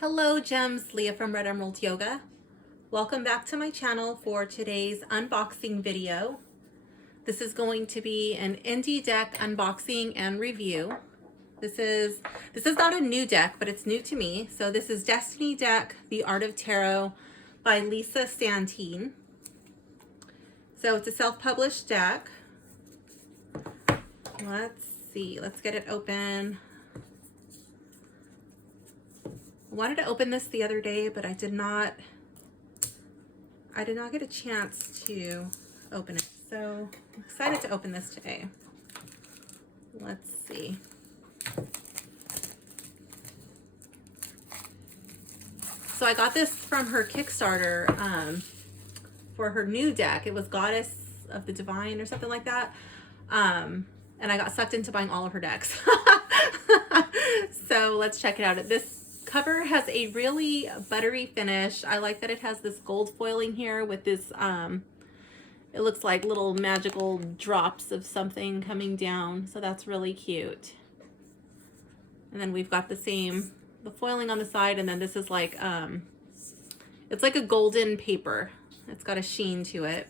Hello gems, Leah from Red Emerald Yoga. Welcome back to my channel for today's unboxing video. This is going to be an indie deck unboxing and review. This is not a new deck, but it's new to me. So this is Detiny Deck, The Art of Tarot by Lisa Santine. So it's a self-published deck. Let's see, let's get it open. I wanted to open this the other day, but I did not get a chance to open it. So I'm excited to open this today. Let's see. So I got this from her Kickstarter for her new deck. It was Goddess of the Divine or something like that. And I got sucked into buying all of her decks. So let's check it out. This cover has a really buttery finish. I like that it has this gold foiling here with this, it looks like little magical drops of something coming down. So that's really cute. And then we've got the foiling on the side, and then this is like, it's like a golden paper. It's got a sheen to it.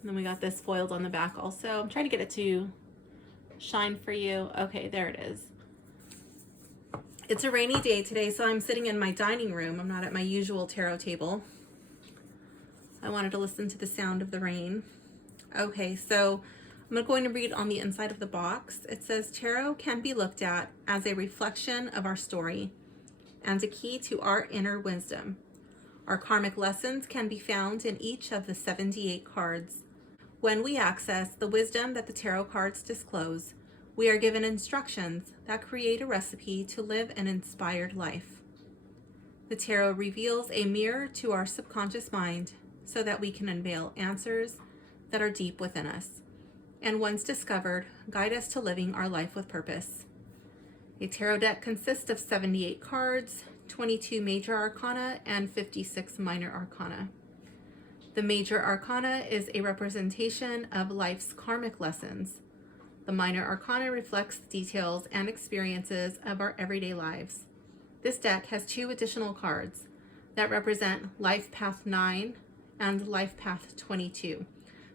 And then we got this foiled on the back also. I'm trying to get it to shine for you. Okay, there it is. It's a rainy day today, so I'm sitting in my dining room. I'm not at my usual tarot table. I wanted to listen to the sound of the rain. Okay, so I'm going to read on the inside of the box. It says, tarot can be looked at as a reflection of our story and a key to our inner wisdom. Our karmic lessons can be found in each of the 78 cards. When we access the wisdom that the tarot cards disclose, we are given instructions that create a recipe to live an inspired life. The tarot reveals a mirror to our subconscious mind so that we can unveil answers that are deep within us, and once discovered, guide us to living our life with purpose. A tarot deck consists of 78 cards, 22 major arcana, and 56 minor arcana. The major arcana is a representation of life's karmic lessons. The minor arcana reflects the details and experiences of our everyday lives. This deck has 2 additional cards that represent Life Path 9 and Life Path 22.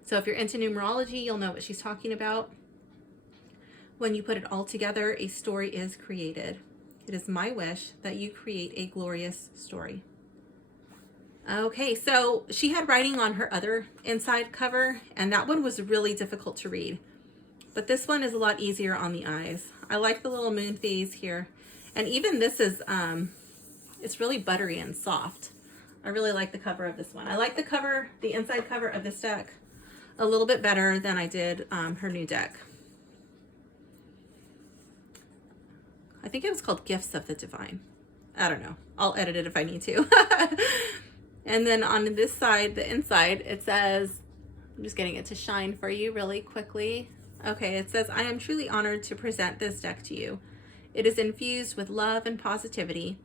So if you're into numerology, you'll know what she's talking about. When you put it all together, a story is created. It is my wish that you create a glorious story. Okay, so she had writing on her other inside cover, and that one was really difficult to read. But this one is a lot easier on the eyes. I like the little moon phase here. And even this is, it's really buttery and soft. I really like the cover of this one. I like the inside cover of this deck a little bit better than I did her new deck. I think it was called Gifts of the Divine. I don't know. I'll edit it if I need to. And then on this side, the inside, it says, I'm just getting it to shine for you really quickly. Okay, it says, I am truly honored to present this deck to you. It is infused with love and positivity.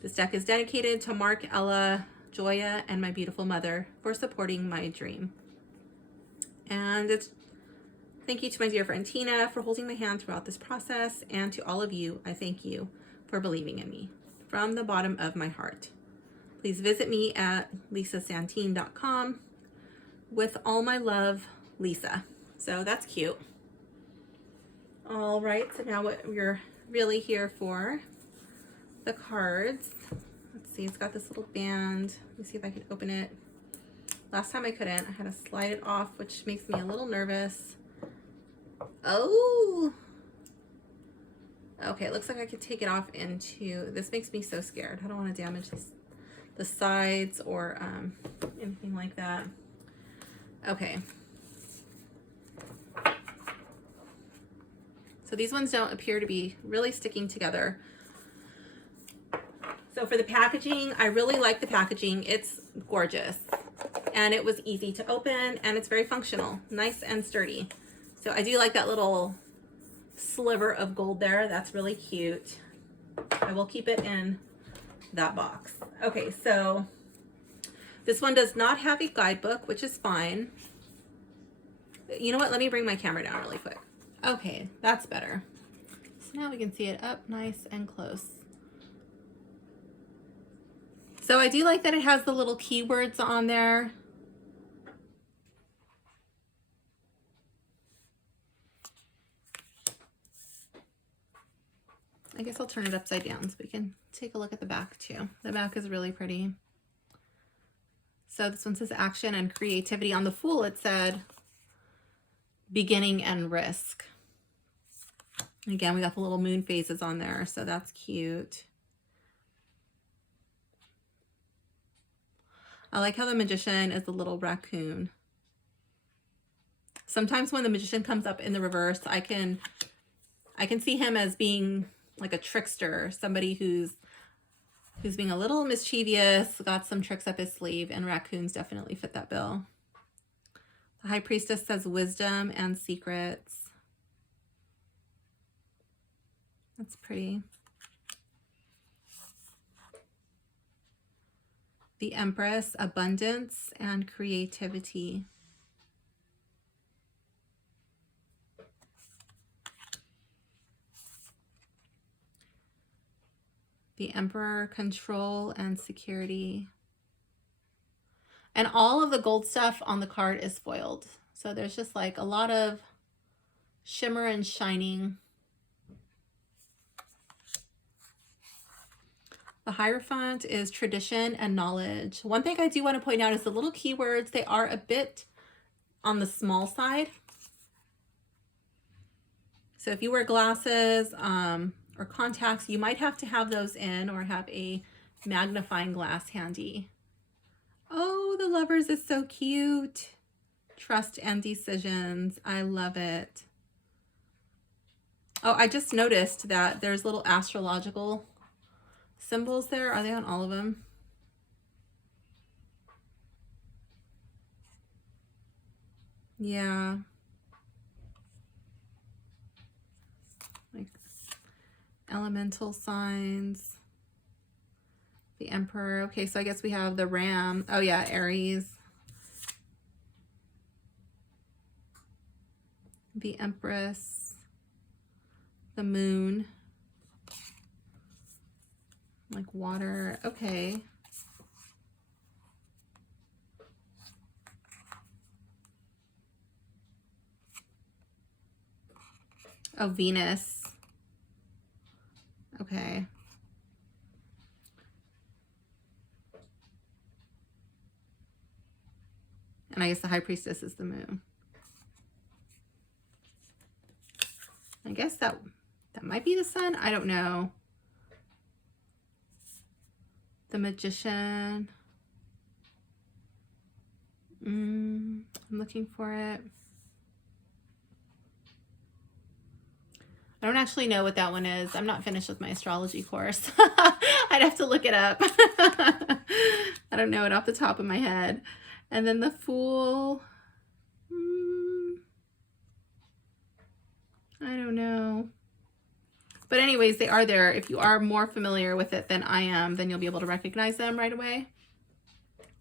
This deck is dedicated to Mark, Ella, Joya, and my beautiful mother for supporting my dream. And it's thank you to my dear friend Tina for holding my hand throughout this process, and to all of you, I thank you for believing in me from the bottom of my heart. Please visit me at lisasantine.com. With all my love, Lisa. So that's cute. All right, so now what we're really here for, the cards. Let's see, it's got this little band. Let me see if I can open it. Last time I couldn't. I had to slide it off, which makes me a little nervous. Oh! Okay, it looks like I could take it off into, this makes me so scared. I don't want to damage the sides or anything like that. Okay. So these ones don't appear to be really sticking together. So for the packaging, I really like the packaging. It's gorgeous. And it was easy to open, and it's very functional. Nice and sturdy. So I do like that little sliver of gold there. That's really cute. I will keep it in that box. Okay, so this one does not have a guidebook, which is fine. You know what? Let me bring my camera down really quick. Okay, that's better. So now we can see it up nice and close. So I do like that it has the little keywords on there. I guess I'll turn it upside down so we can take a look at the back too. The back is really pretty. So this one says action and creativity. On the Fool, it said beginning and risk. Again, we got the little moon phases on there, so that's cute. I like how the Magician is a little raccoon. Sometimes when the Magician comes up in the reverse, I can see him as being like a trickster, somebody who's being a little mischievous, got some tricks up his sleeve, and raccoons definitely fit that bill. The High Priestess says wisdom and secrets. That's pretty. The Empress, abundance and creativity. The Emperor, control and security. And all of the gold stuff on the card is foiled. So there's just like a lot of shimmer and shining. The Hierophant is tradition and knowledge. One thing I do want to point out is the little keywords, they are a bit on the small side. So if you wear glasses or contacts, you might have to have those in or have a magnifying glass handy. Oh, the Lovers is so cute. Trust and decisions. I love it. Oh, I just noticed that there's little astrological symbols there. Are they on all of them? Yeah. Like elemental signs. The Emperor. Okay, so I guess we have the Ram. Oh yeah, Aries. The Empress. The Moon. Like water. Okay. Oh, Venus. Okay. And I guess the High Priestess is the Moon. I guess that might be the Sun. I don't know. The Magician. I'm looking for it. I don't actually know what that one is. I'm not finished with my astrology course. I'd have to look it up. I don't know it off the top of my head. And then the Fool. I don't know. But anyways, they are there. If you are more familiar with it than I am, then you'll be able to recognize them right away.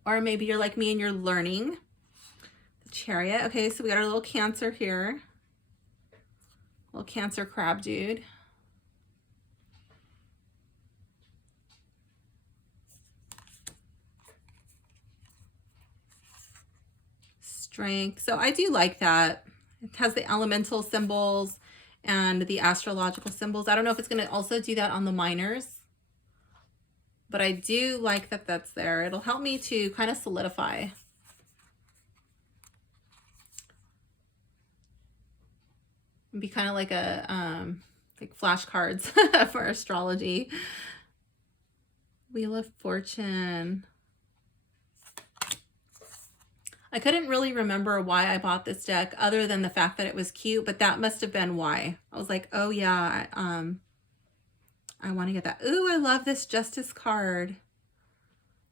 Or maybe you're like me and you're learning. The Chariot. Okay, so we got our little Cancer here. Little Cancer crab dude. Strength. So I do like that. It has the elemental symbols and the astrological symbols. I don't know if it's going to also do that on the minors, but I do like that that's there. It'll help me to kind of solidify. It'd be kind of like a like flashcards for astrology. Wheel of Fortune. I couldn't really remember why I bought this deck other than the fact that it was cute, but that must have been why. I was like, oh yeah, I want to get that. Ooh, I love this Justice card.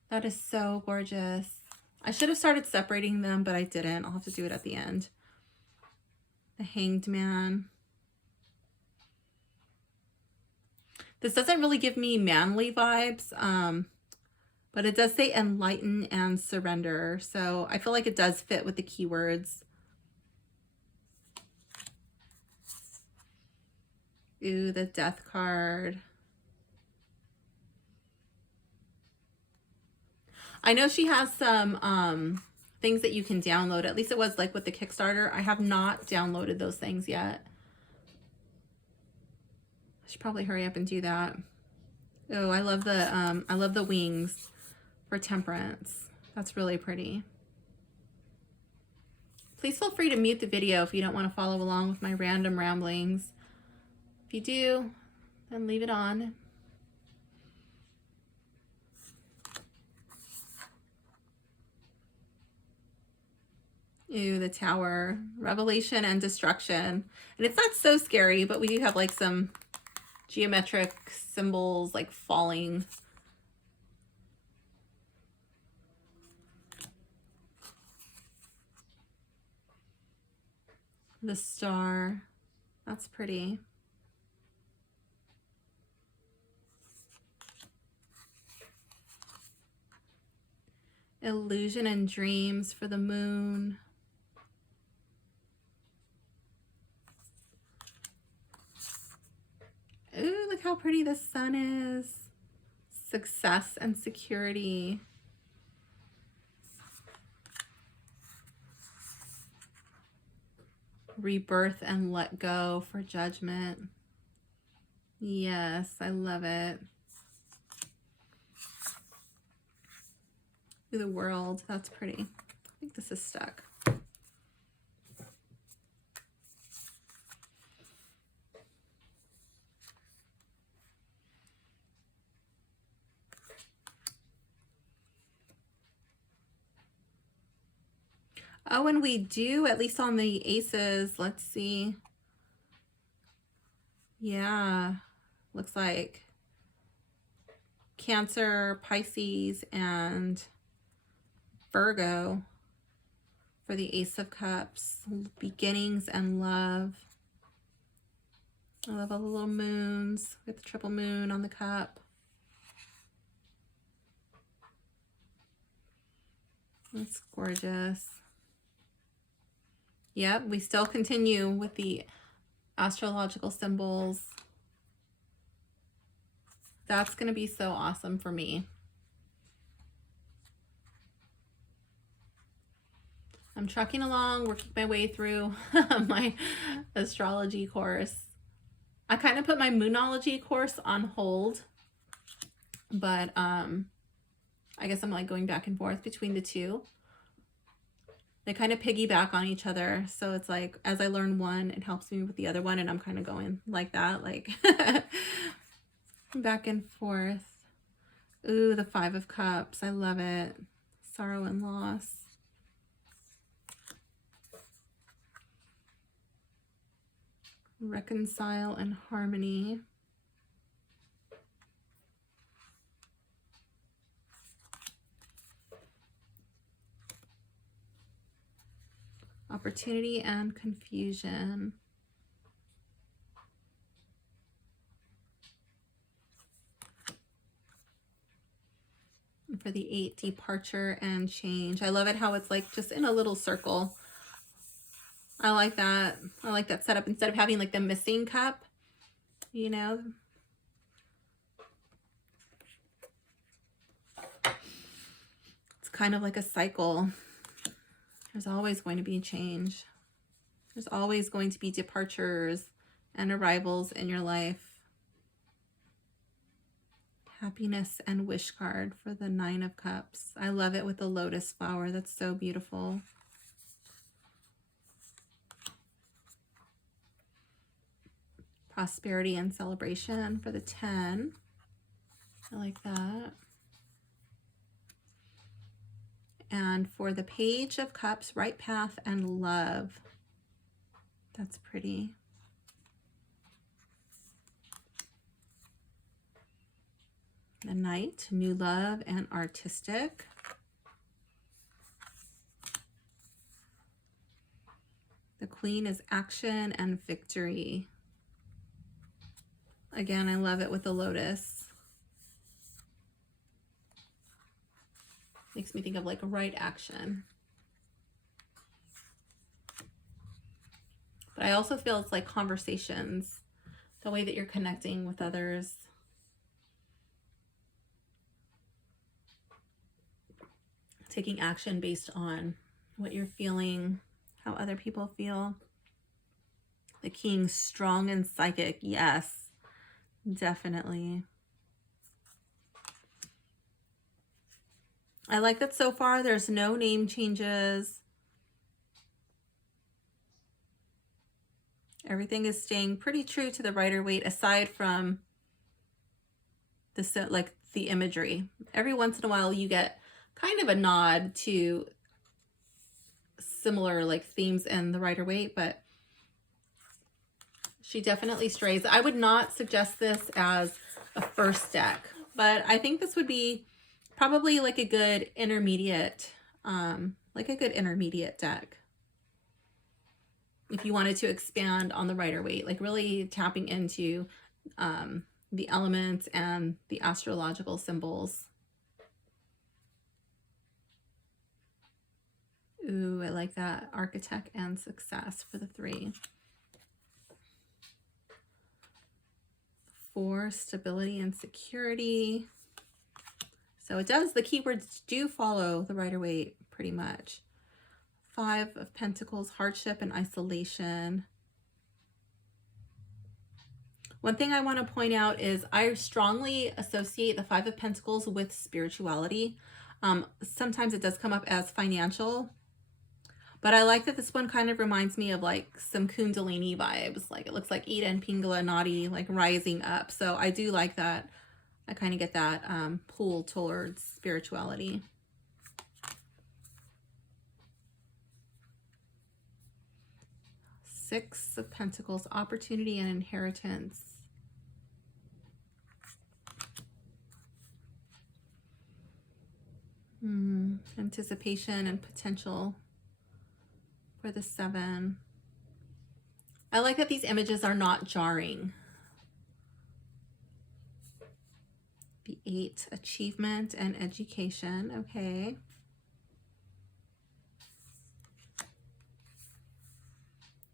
That is so gorgeous. I should have started separating them, but I didn't. I'll have to do it at the end. The Hanged Man. This doesn't really give me manly vibes, but it does say enlighten and surrender. So I feel like it does fit with the keywords. Ooh, the Death card. I know she has some things that you can download. At least it was like with the Kickstarter. I have not downloaded those things yet. I should probably hurry up and do that. Oh, I love the wings for Temperance. That's really pretty. Please feel free to mute the video if you don't want to follow along with my random ramblings. If you do, then leave it on. Ooh, the Tower. Revelation and Destruction. And it's not so scary, but we do have like some geometric symbols like falling. The Star. That's pretty. Illusion and Dreams for the Moon. Ooh, look how pretty the sun is. Success and Security. Rebirth and Let Go for Judgment. Yes, I love it. Ooh, the World. That's pretty. I think this is stuck. Oh, and we do, at least on the aces, let's see. Yeah, looks like Cancer, Pisces, and Virgo for the Ace of Cups. Beginnings and Love. I love all the little moons with the triple moon on the cup. That's gorgeous. Yep, we still continue with the astrological symbols. That's going to be so awesome for me. I'm trucking along, working my way through my astrology course. I kind of put my moonology course on hold, but I guess I'm like going back and forth between the two. They kind of piggyback on each other. So it's like, as I learn one, it helps me with the other one. And I'm kind of going like that, like back and forth. Ooh, the Five of Cups. I love it. Sorrow and Loss. Reconcile and Harmony. Opportunity and Confusion. And for the 8, Departure and Change. I love it how it's like just in a little circle. I like that. I like that setup instead of having like the missing cup, you know. It's kind of like a cycle. There's always going to be change. There's always going to be departures and arrivals in your life. Happiness and Wish card for the 9 of Cups. I love it with the lotus flower. That's so beautiful. Prosperity and Celebration for the 10. I like that. And for the Page of Cups, Right Path and Love. That's pretty. The Knight, New Love and Artistic. The Queen is Action and Victory. Again, I love it with the lotus. Makes me think of like a right action. But I also feel it's like conversations, the way that you're connecting with others. taking action based on what you're feeling, how other people feel. The King, strong and psychic. Yes, definitely. I like that so far there's no name changes. Everything is staying pretty true to the Rider-Waite, aside from the, like, the imagery. Every once in a while you get kind of a nod to similar like themes in the Rider-Waite, but she definitely strays. I would not suggest this as a first deck, but I think this would be probably like a good intermediate, deck. If you wanted to expand on the Rider-Waite, like really tapping into the elements and the astrological symbols. Ooh, I like that. Architect and success for the 3. 4, stability and security. So it does, the keywords do follow the Rider-Waite pretty much. 5 of Pentacles, hardship and isolation. One thing I want to point out is I strongly associate the 5 of Pentacles with spirituality. Sometimes it does come up as financial, but I like that this one kind of reminds me of like some Kundalini vibes. Like it looks like Eden, Pingala, Nadi, like rising up. So I do like that. I kind of get that pull towards spirituality. Six of Pentacles, opportunity and inheritance. Anticipation and potential for the 7. I like that these images are not jarring. The 8, achievement and education. Okay.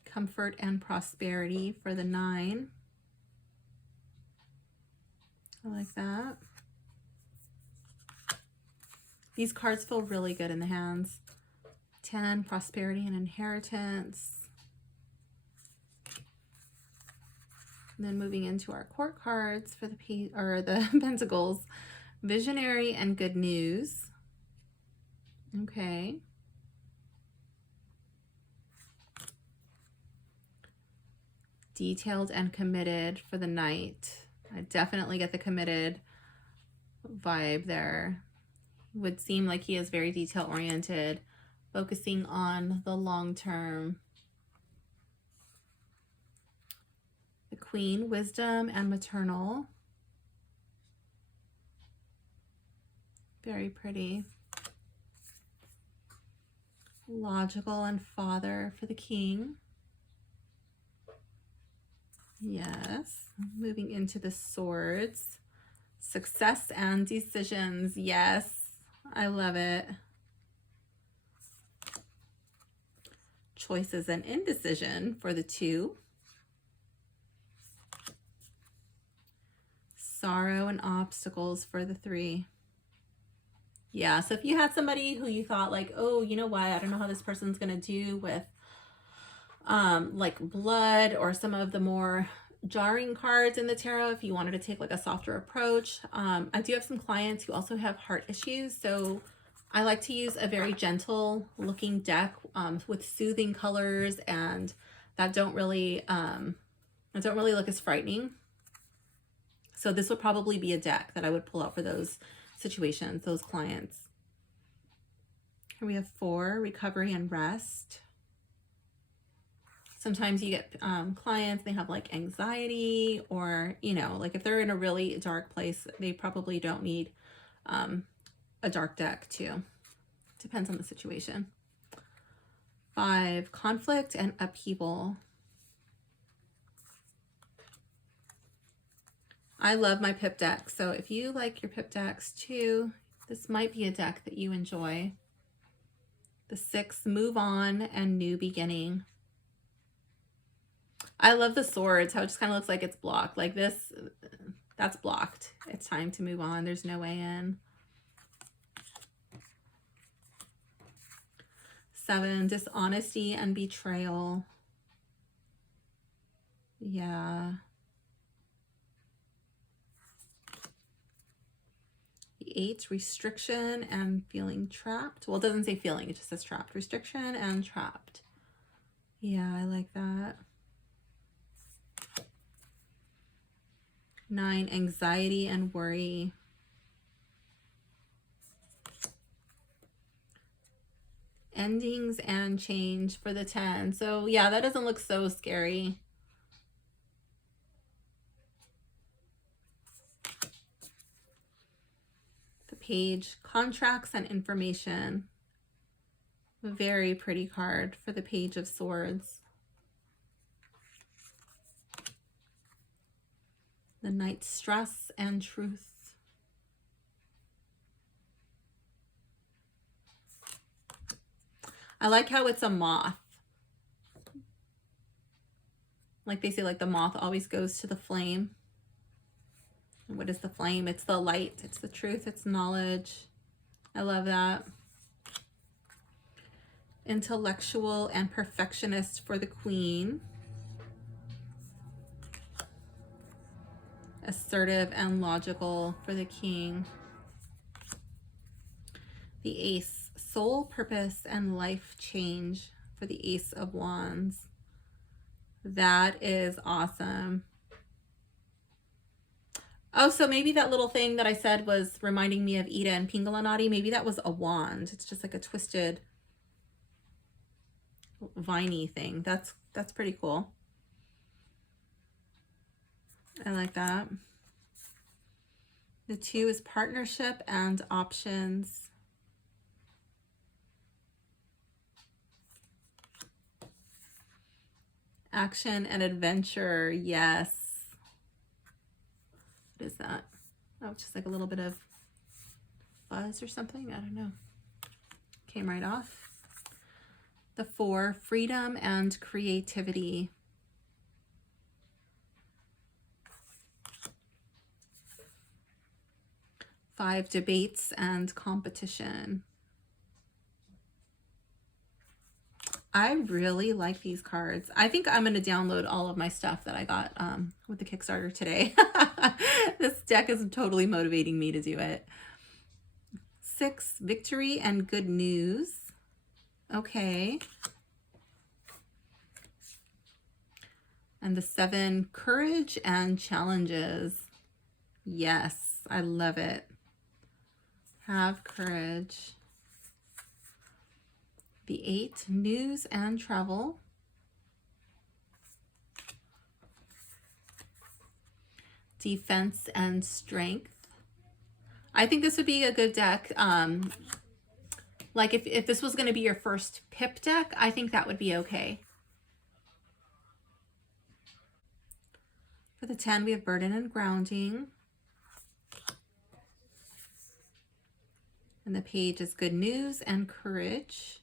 Comfort and prosperity for the 9. I like that. These cards feel really good in the hands. 10, prosperity and inheritance. And then moving into our court cards for the Pentacles, visionary and good news. Okay. Detailed and committed for the Knight. I definitely get the committed vibe there. Would seem like he is very detail oriented, focusing on the long term. The Queen, wisdom and maternal. Very pretty. Logical and father for the King. Yes. Moving into the swords. Success and decisions. Yes. I love it. Choices and indecision for the 2. Sorrow and obstacles for the 3. Yeah, so if you had somebody who you thought like, oh, you know what, I don't know how this person's gonna do with like blood or some of the more jarring cards in the tarot, if you wanted to take like a softer approach. I do have some clients who also have heart issues, so I like to use a very gentle looking deck with soothing colors and that don't really look as frightening. So this would probably be a deck that I would pull out for those situations, those clients. Here we have 4, recovery and rest. Sometimes you get clients, they have like anxiety or, you know, like if they're in a really dark place, they probably don't need a dark deck too. Depends on the situation. 5, conflict and upheaval. I love my pip deck. So if you like your pip decks too, this might be a deck that you enjoy. The 6, move on and new beginning. I love the swords, how it just kind of looks like it's blocked. Like this, that's blocked. It's time to move on. There's no way in. 7, dishonesty and betrayal. Yeah. The 8, restriction and feeling trapped. Well, it doesn't say feeling, it just says trapped. Restriction and trapped. Yeah, I like that. 9, anxiety and worry. Endings and change for the 10. So yeah, that doesn't look so scary. The page, contracts and information. Very pretty card for the Page of Swords. The Knight, stress and truth. I like how it's a moth. Like they say, like the moth always goes to the flame. And what is the flame? It's the light, it's the truth, it's knowledge. I love that. Intellectual and perfectionist for the Queen. Assertive and logical for the King. The Ace, soul, purpose, and life change for the Ace of Wands. That is awesome. Oh, so maybe that little thing that I said was reminding me of Ida and Pingalanati. Maybe that was a wand. It's just like a twisted, viney thing. That's pretty cool. I like that. The 2 is partnership and options. Action and adventure. Yes. What is that? Oh, just like a little bit of fuzz or something. I don't know. Came right off. The 4, freedom and creativity. Five, debates and competition. I really like these cards. I think I'm going to download all of my stuff that I got with the Kickstarter today. This deck is totally motivating me to do it. 6, victory and good news. Okay. And the 7, courage and challenges. Yes, I love it. Have courage. The 8, news and travel. Defense and strength. I think this would be a good deck. Like if this was going to be your first pip deck, I think that would be okay. For the 10, we have burden and grounding. And the page is good news and courage.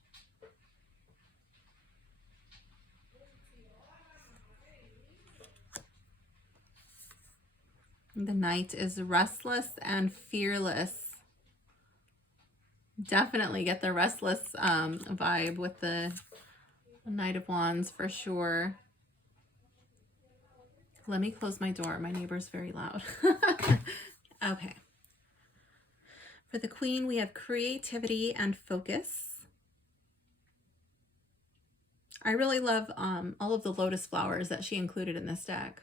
The Knight is restless and fearless. Definitely get the restless vibe with the Knight of Wands for sure. Let me close my door. My neighbor's very loud. Okay. For the Queen, we have creativity and focus. I really love all of the lotus flowers that she included in this deck.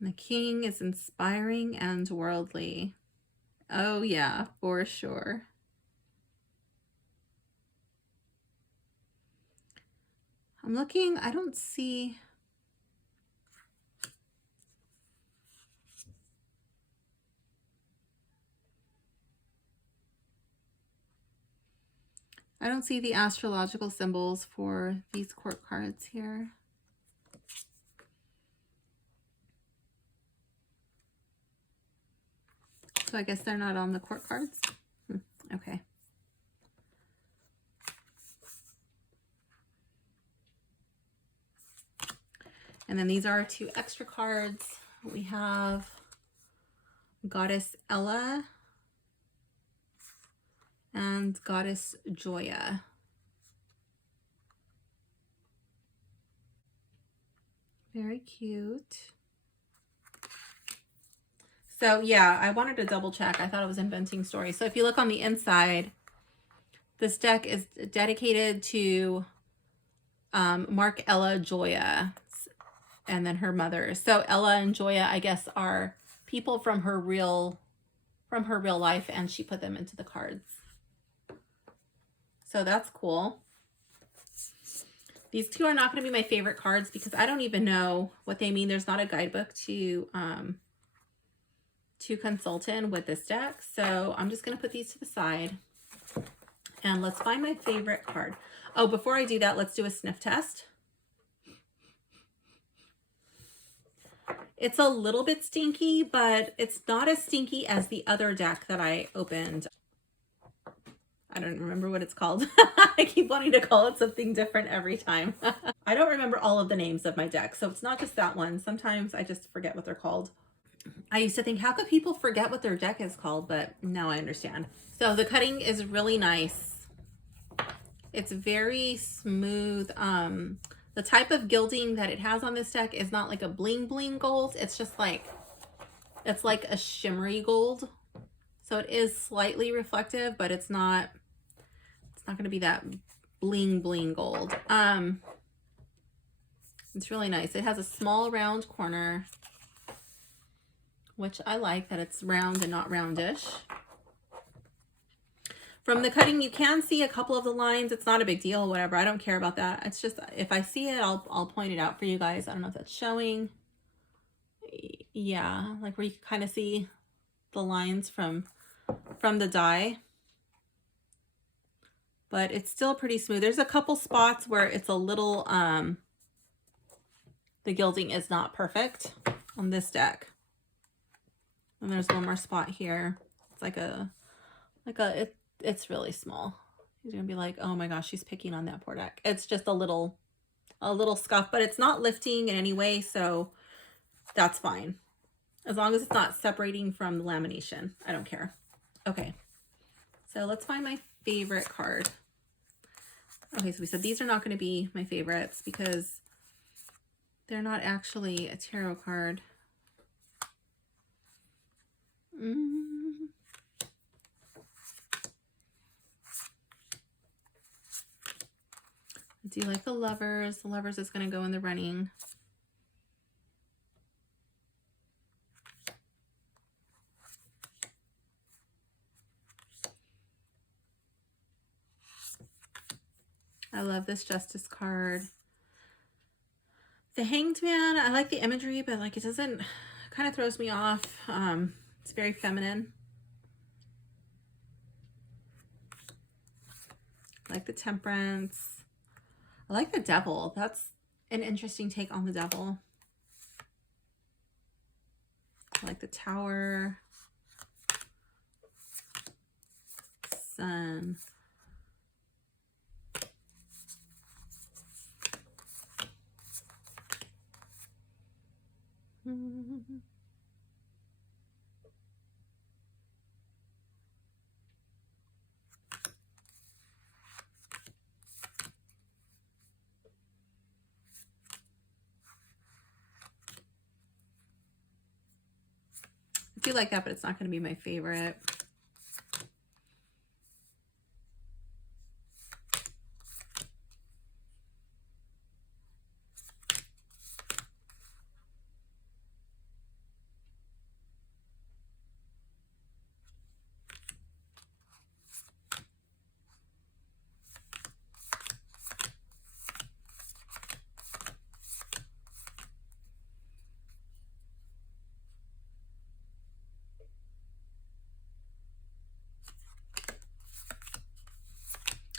And the King is inspiring and worldly. Oh yeah, for sure. I'm looking, I don't see... I don't see the astrological symbols for these court cards here. So I guess they're not on the court cards. Okay. And then these are our 2 extra cards. We have Goddess Ella and Goddess Joya. Very cute. So yeah, I wanted to double check. I thought it was Inventing Stories. So if you look on the inside, this deck is dedicated to Mark Ella Joya and then her mother. So Ella and Joya, I guess, are people from her real life, and she put them into the cards. So that's cool. These two are not going to be my favorite cards because I don't even know what they mean. There's not a guidebook to consult in with this deck. So I'm just going to put these to the side and let's find my favorite card. Oh, before I do that, let's do a sniff test. It's a little bit stinky, but it's not as stinky as the other deck that I opened. I don't remember what it's called. I keep wanting to call it something different every time. I don't remember all of the names of my deck, so it's not just that one. Sometimes I just forget what they're called. I used to think, how could people forget what their deck is called? But now I understand. So the cutting is really nice. It's very smooth. The type of gilding that it has on this deck is not like a bling bling gold. It's just like, it's like a shimmery gold. So it is slightly reflective, but it's not going to be that bling bling gold. It's really nice. It has a small round corner, which I like that it's round and not roundish. From the cutting, you can see a couple of the lines. It's not a big deal, whatever. I don't care about that. It's just, if I see it, I'll point it out for you guys. I don't know if that's showing. Yeah, like where you can kind of see the lines from the die. But it's still pretty smooth. There's a couple spots where it's a little, the gilding is not perfect on this deck. And there's one more spot here. It's it's really small. You're gonna be like, oh my gosh, she's picking on that poor deck. It's just a little scuff, but it's not lifting in any way, so that's fine. As long as it's not separating from the lamination, I don't care. Okay, so let's find my favorite card. Okay, so we said these are not going to be my favorites because they're not actually a tarot card. I do like the Lovers. The Lovers is going to go in the running. I love this Justice card. The Hanged Man, I like the imagery, but like it doesn't, kind of throws me off. It's very feminine. I like the Temperance. I like the Devil. That's an interesting take on the Devil. I like the Tower. Sun. I do like that, but it's not going to be my favorite.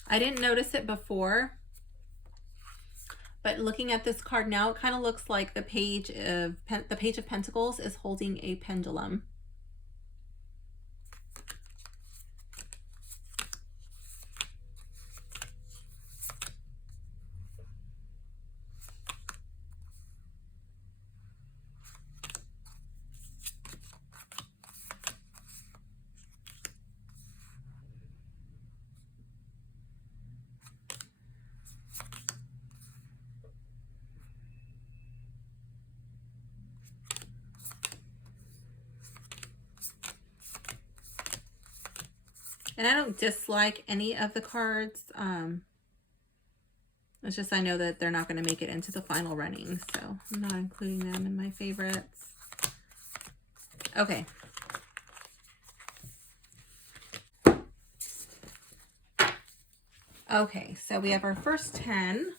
I didn't notice it before, but looking at this card now, it kind of looks like the Page of Pentacles is holding a pendulum. And I don't dislike any of the cards. It's just I know that they're not going to make it into the final running, so I'm not including them in my favorites. Okay. Okay, so we have our first 10.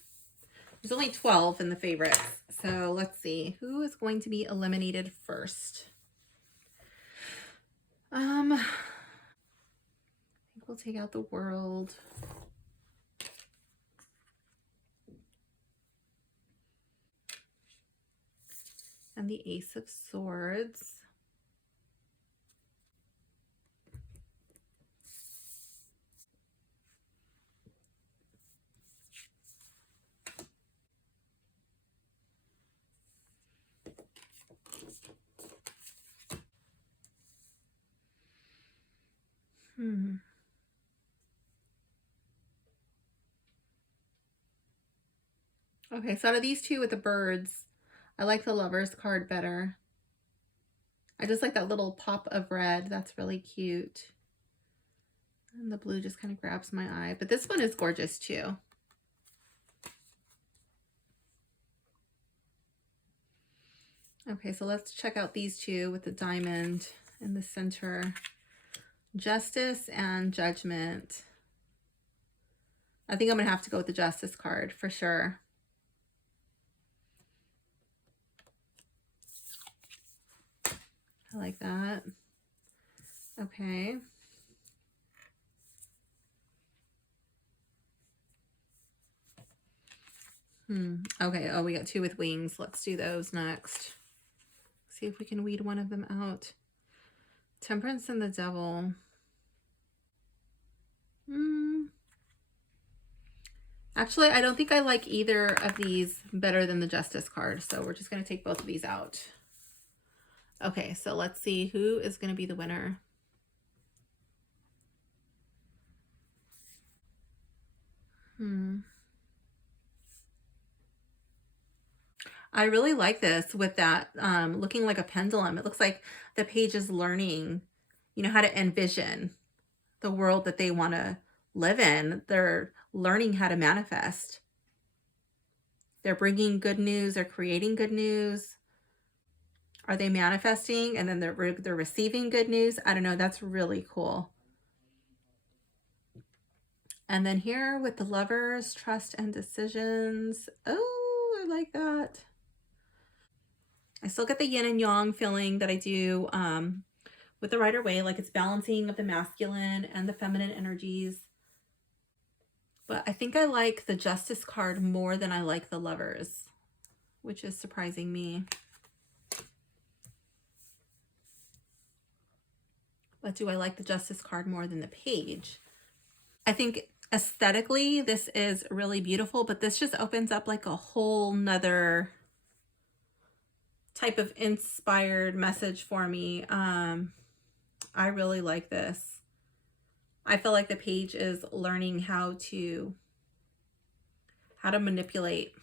There's only 12 in the favorites. So let's see. Who is going to be eliminated first? I think we'll take out the World. And the Ace of Swords. Okay, so out of these two with the birds, I like the Lovers card better. I just like that little pop of red. That's really cute. And the blue just kind of grabs my eye. But this one is gorgeous too. Okay, so let's check out these two with the diamond in the center. Justice and Judgment. I think I'm going to have to go with the Justice card for sure. I like that. Okay. Okay, oh, we got two with wings. Let's do those next. See if we can weed one of them out. Temperance and the Devil. Actually, I don't think I like either of these better than the Justice card, so we're just going to take both of these out. Okay, so let's see who is going to be the winner. I really like this with that looking like a pendulum. It looks like the page is learning, you know, how to envision the world that they want to live in. They're learning how to manifest. They're bringing good news. They're creating good news. Are they manifesting and then they're receiving good news? I don't know. That's really cool. And then here with the Lovers, Trust and Decisions. Oh, I like that. I still get the yin and yang feeling that I do with the Rider-Waite, like it's balancing of the masculine and the feminine energies. But I think I like the Justice card more than I like the Lovers, which is surprising me. But do I like the Justice card more than the Page? I think aesthetically this is really beautiful, but this just opens up like a whole nother type of inspired message for me. I really like this. I feel like the Page is learning how to manipulate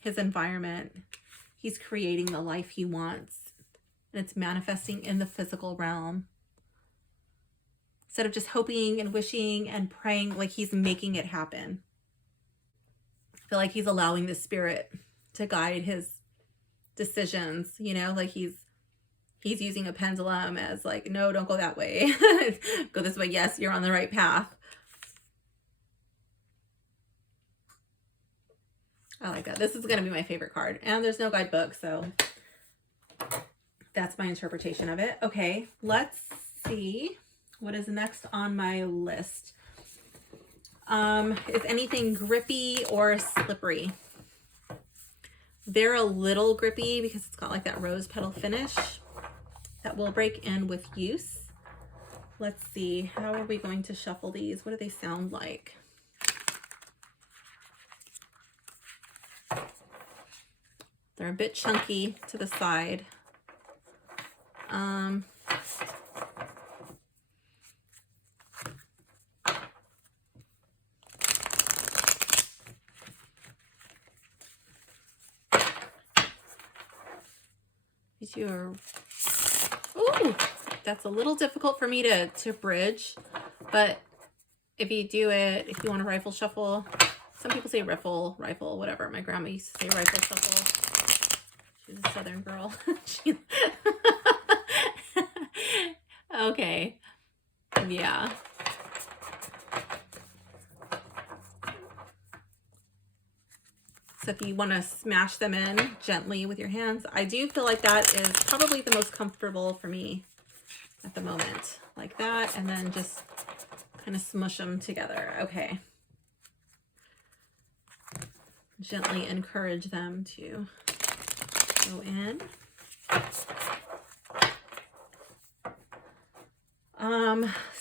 his environment. He's creating the life he wants, and it's manifesting in the physical realm. Instead of just hoping and wishing and praying, like he's making it happen. I feel like he's allowing the spirit to guide his decisions, you know, like he's using a pendulum as like, no, don't go that way. Go this way. Yes, you're on the right path. I like that. This is going to be my favorite card. And there's no guidebook, so that's my interpretation of it. Okay, let's see what is next on my list. Is anything grippy or slippery? They're a little grippy because it's got like that rose petal finish that will break in with use. Let's see, how are we going to shuffle these? What do they sound like? They're a bit chunky to the side. Ooh, that's a little difficult for me to bridge. But if you do it, if you want to rifle shuffle, some people say rifle, whatever. My grandma used to say rifle shuffle. She's a Southern girl. Okay. Yeah. So if you want to smash them in gently with your hands, I do feel like that is probably the most comfortable for me at the moment. Like that, and then just kind of smush them together. Okay. Gently encourage them to go in.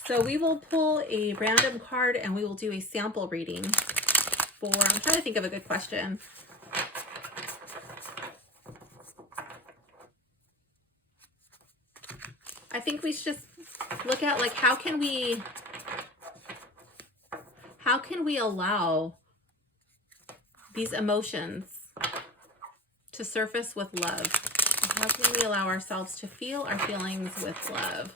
So we will pull a random card and we will do a sample reading for, I'm trying to think of a good question. I think we should just look at like, how can we allow these emotions to surface with love? How can we allow ourselves to feel our feelings with love?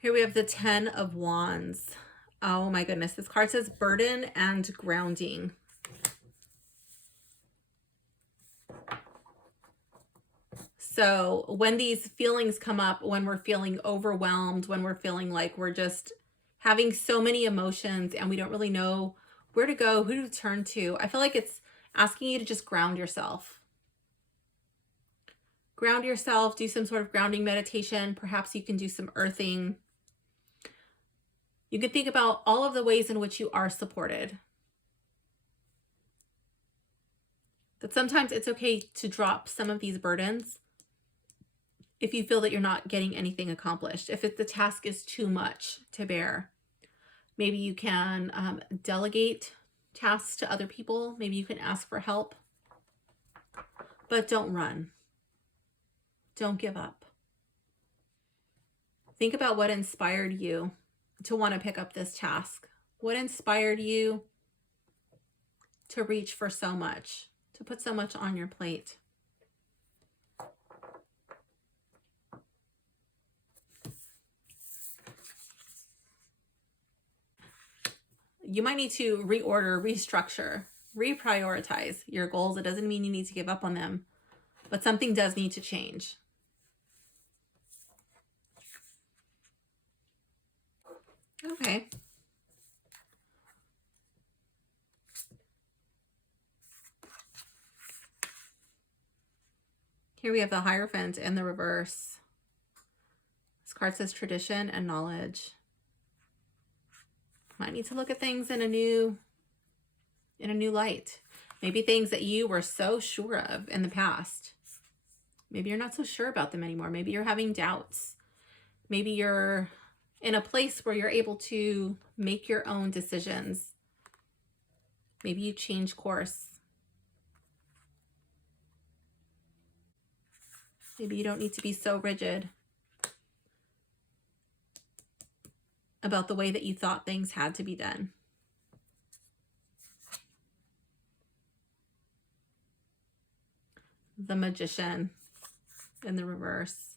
Here we have the 10 of Wands. Oh my goodness, this card says burden and grounding. So when these feelings come up, when we're feeling overwhelmed, when we're feeling like we're just having so many emotions and we don't really know where to go, who to turn to, I feel like it's asking you to just ground yourself. Ground yourself, do some sort of grounding meditation. Perhaps you can do some earthing. You can think about all of the ways in which you are supported. That sometimes it's okay to drop some of these burdens if you feel that you're not getting anything accomplished. If the task is too much to bear, maybe you can delegate tasks to other people. Maybe you can ask for help. But don't run. Don't give up. Think about what inspired you to want to pick up this task. What inspired you to reach for so much, to put so much on your plate? You might need to reorder, restructure, reprioritize your goals. It doesn't mean you need to give up on them, but something does need to change. Okay. Here we have the Hierophant in the reverse. This card says tradition and knowledge. Might need to look at things in a new light. Maybe things that you were so sure of in the past. Maybe you're not so sure about them anymore. Maybe you're having doubts. Maybe you're in a place where you're able to make your own decisions. Maybe you change course. Maybe you don't need to be so rigid about the way that you thought things had to be done. The Magician in the reverse.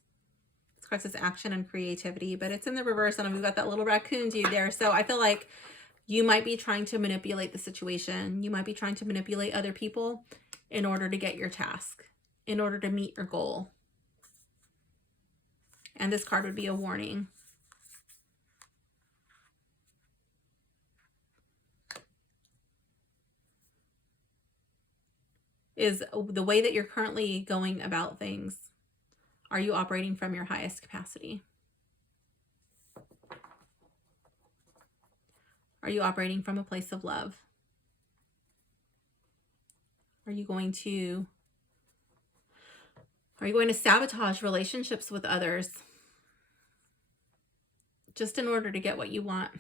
This card says action and creativity, but it's in the reverse, and we've got that little raccoon dude there. So I feel like you might be trying to manipulate the situation. You might be trying to manipulate other people in order to get your task, in order to meet your goal. And this card would be a warning. Is the way that you're currently going about things, are you operating from your highest capacity? Are you operating from a place of love? Are you going to sabotage relationships with others just in order to get what you want?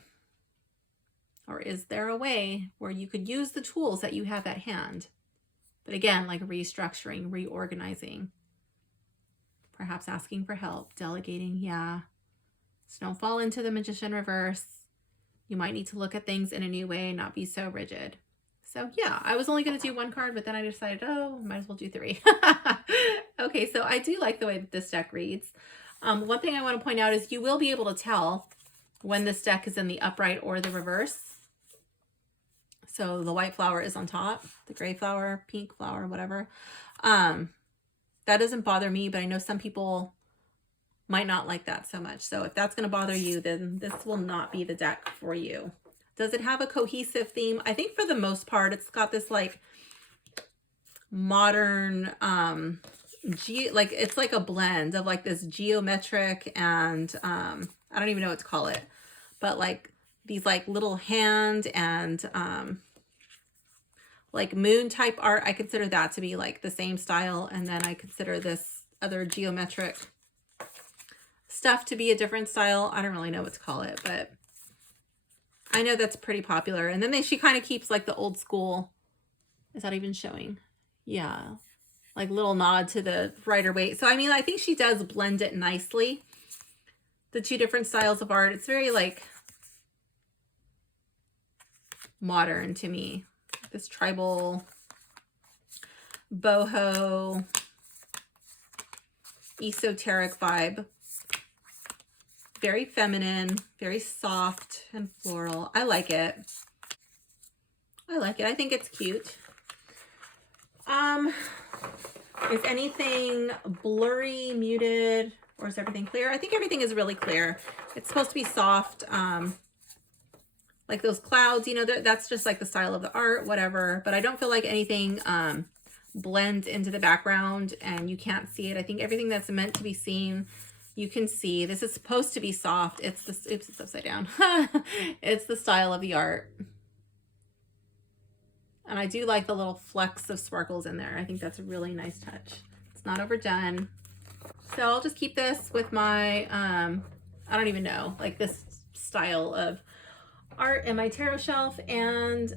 Or is there a way where you could use the tools that you have at hand But again, like restructuring, reorganizing, perhaps asking for help, delegating. Yeah. So don't fall into the Magician reverse. You might need to look at things in a new way, not be so rigid. So yeah, I was only going to do one card, but then I decided, oh, might as well do 3. Okay, so I do like the way that this deck reads. One thing I want to point out is you will be able to tell when this deck is in the upright or the reverse. So the white flower is on top, the gray flower, pink flower, whatever. That doesn't bother me, but I know some people might not like that so much. So if that's going to bother you, then this will not be the deck for you. Does it have a cohesive theme? I think for the most part, it's got this like modern, like it's like a blend of like this geometric and I don't even know what to call it, but like these like little hand and like moon type art. I consider that to be like the same style. And then I consider this other geometric stuff to be a different style. I don't really know what to call it, but I know that's pretty popular. And then she kind of keeps like the old school. Is that even showing? Yeah. Like little nod to the Rider-Waite. So, I mean, I think she does blend it nicely. The two different styles of art. It's very like modern to me. This tribal, boho, esoteric vibe. Very feminine, very soft and floral. I like it. I like it. I think it's cute. Is anything blurry, muted, or is everything clear? I think everything is really clear. It's supposed to be soft. Like those clouds, you know, that's just like the style of the art, whatever. But I don't feel like anything blends into the background and you can't see it. I think everything that's meant to be seen, you can see. This is supposed to be soft. It's the, oops, it's upside down. It's the style of the art. And I do like the little flecks of sparkles in there. I think that's a really nice touch. It's not overdone. So I'll just keep this with my, I don't even know, like this style of art in my tarot shelf. And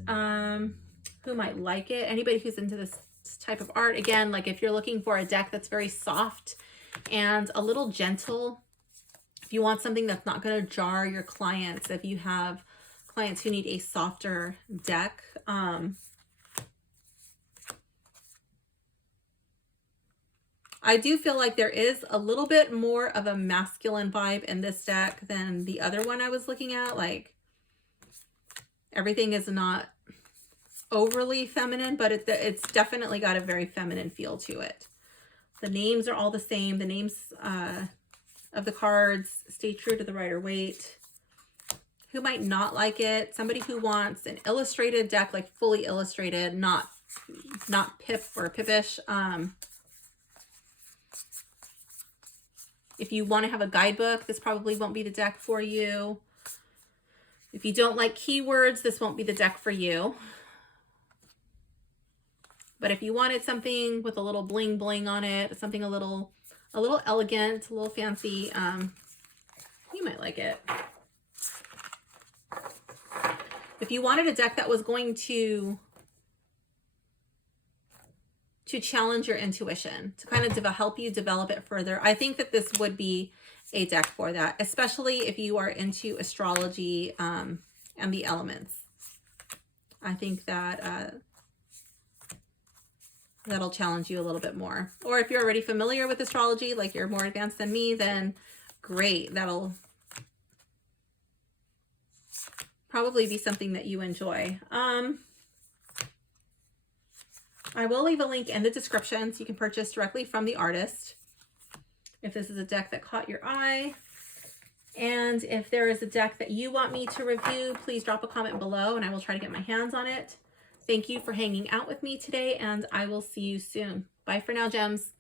who might like it? Anybody who's into this type of art. Again, like if you're looking for a deck that's very soft and a little gentle, if you want something that's not going to jar your clients, if you have clients who need a softer deck, I do feel like there is a little bit more of a masculine vibe in this deck than the other one I was looking at. Like everything is not overly feminine, but it's definitely got a very feminine feel to it. The names are all the same. The names of the cards stay true to the Rider-Waite. Who might not like it? Somebody who wants an illustrated deck, like fully illustrated, not pip or pippish. If you want to have a guidebook, this probably won't be the deck for you. If you don't like keywords, this won't be the deck for you. But if you wanted something with a little bling bling on it, something a little elegant, a little fancy, you might like it. If you wanted a deck that was going to challenge your intuition, to kind of help you develop it further, I think that this would be a deck for that, especially if you are into astrology and the elements. I think that that'll challenge you a little bit more. Or if you're already familiar with astrology, like you're more advanced than me, then great. That'll probably be something that you enjoy. I will leave a link in the description so you can purchase directly from the artist if this is a deck that caught your eye. And if there is a deck that you want me to review, please drop a comment below and I will try to get my hands on it. Thank you for hanging out with me today, and I will see you soon. Bye for now, gems.